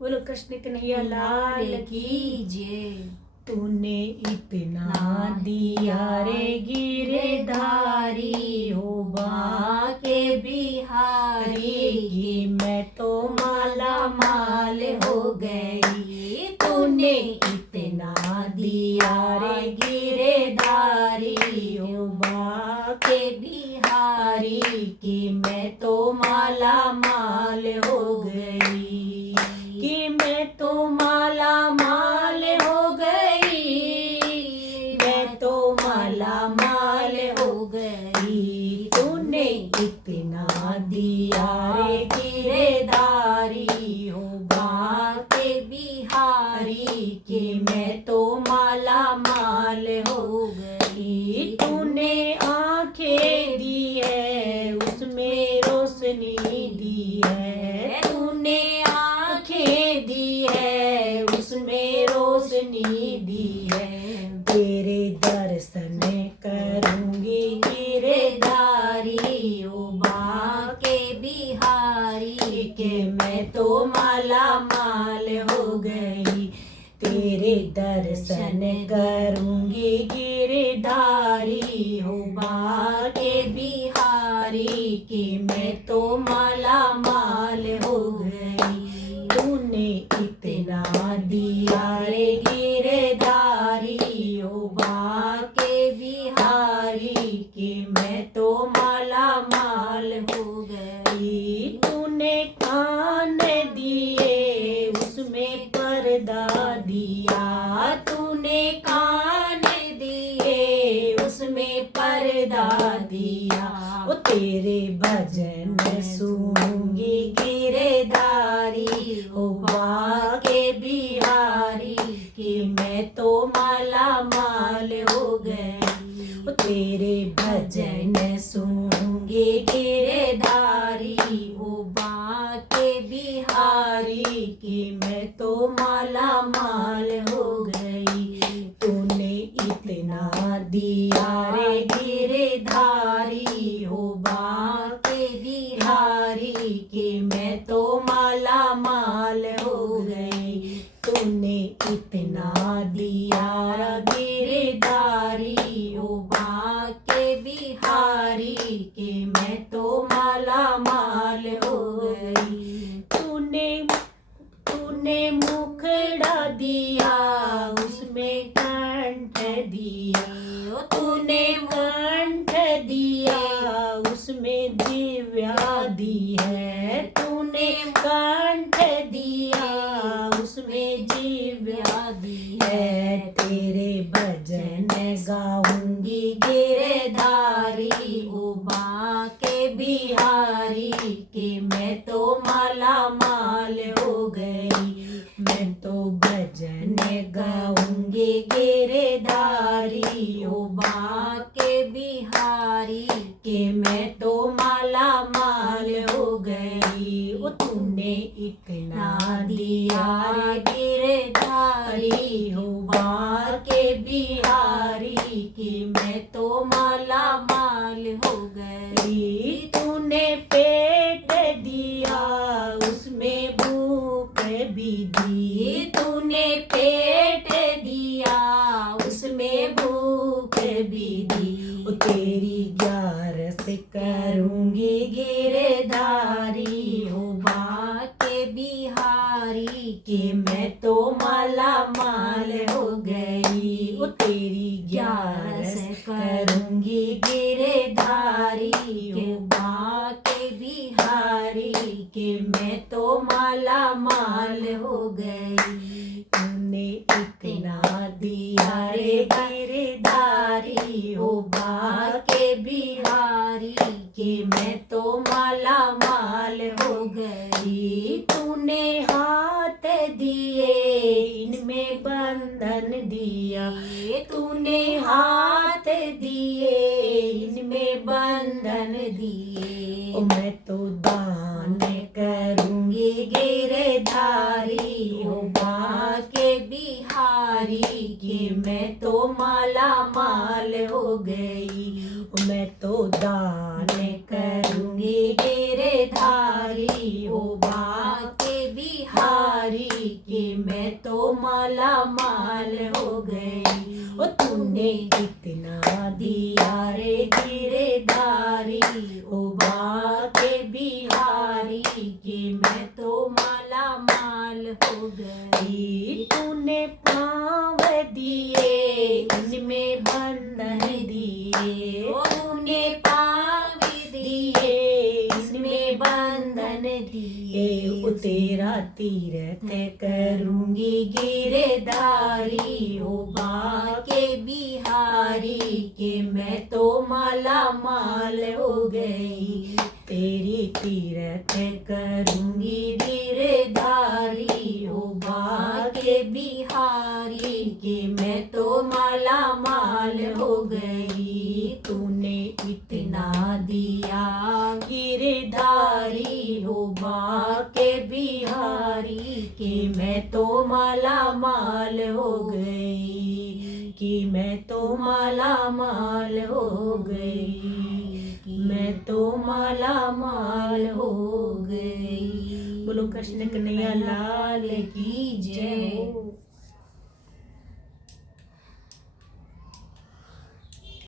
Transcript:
बोलो कृष्ण कन्हैया लाल की। जय। तूने इतना दिया रे गिरधारी हो बाके बिहारी कि मैं तो माला माल हो गई। तूने इतना दिया रे गिरधारी हो बाके बिहारी कि मैं तो माला माल हो गई। कि मैं तो माला माल हो गई। मैं तो माला माल हो गई। तूने इतना दिया रे गिरधारी हो बाके बिहारी कि मैं तो माला माल हो गई। तूने आंखें दी है उसमें रोशनी दी है। तूने आंखें दी है उसमें रोशनी दी है। तेरे दर्शन करूंगी गिरधारी ओ बाके बिहारी के मैं तो माला माल हो गई। तेरे दर्शन करूंगी गिरधारी हो बाके बिहारी कि मैं तो माला माल हो गई। तूने इतना दिया रे गिरधारी हो बाके बिहारी कि मैं तो माला माल हो गई। तूने कान दिए उसमें पर्दा दिया। तूने कान दिए उसमें पर्दा दिया। वो तेरे भजन सूंगी गिरधारी हो बाके बिहारी कि मैं तो माला माल हो गई। वो तेरे भजन सूंगी गिरधारी हो बाके बिहारी कि मैं तो माला माल हो गई। तूने इतना दिया रे गिरधारी हो बाके बिहारी कि मैं तो माला माल हो गई। तूने इतना दिया रे गिरधारी हो बाके बिहारी कि मैं तो माला माल हो गई। तूने मुखड़ा दिया उसमें कंठ दिया। तूने कंठ दिया उसमें दिव्या दी है। तूने कंठ दिया उसमें दिव्या दी है। तेरे भजन गाऊंगी गिरधारी ओ बाके बिहारी कि मैं तो माला माल हो गई। मैं तो भजन गाऊंगी गिरधारी ओ बाके बिहारी कि मैं तो माला माल हो गई। ओ तूने इतना दिया रे गिरधारी हो बाके बिहारी कि मैं तो माला माल हो गई। तूने पेट दिया उसमें भूख भी दी। तूने पेट दिया उसमें भूख भी दी। ओ तेरी ग्यारस करूंगी गिरधारी हो बाके बिहारी कि मैं तो माला माल हो गई। ओ तेरी ग्यारस करूंगी गिरधारी हो बाके बिहारी कि मैं तो माला माल हो गई। तूने इतना दिया रे गिरधारी हो बाके बिहारी कि मैं तो माला माल हो गई। तूने हाथ दिए इनमें बंधन दिया। तूने हाथ दिए इनमें बंधन दिए। ओ मैं तो दान करूंगी गिरधारी हो बाके बिहारी कि मैं तो माला माल हो गई। मैं तो दान करूंगी गिरधारी हो बाके बिहारी बिहारी कि मैं तो माला माल हो गई। ओ तूने इतना दिया रे गिरधारी, ओ बाके बिहारी कि मैं तो माला माल हो गई। तूने पाँव दिए उनमें बंधन दिए, तूने पाँव दिए इसमें बंधन दिए। ओ तेरा तीरथ करूंगी गिरधारी, ओ बाके बिहारी कि मैं तो माला माल हो गई। तेरी तीरथ करूंगी गिरधारी, ओ बाके बिहारी कि मैं तो माला माल हो गई। तूने इतना दिया गिरधारी, हो बाके बिहारी कि मैं तो माला माल हो गई, कि मैं तो माला माल हो गई, मैं तो माला माल हो गई। बोलो कृष्ण कन्हैया लाल की जय हो।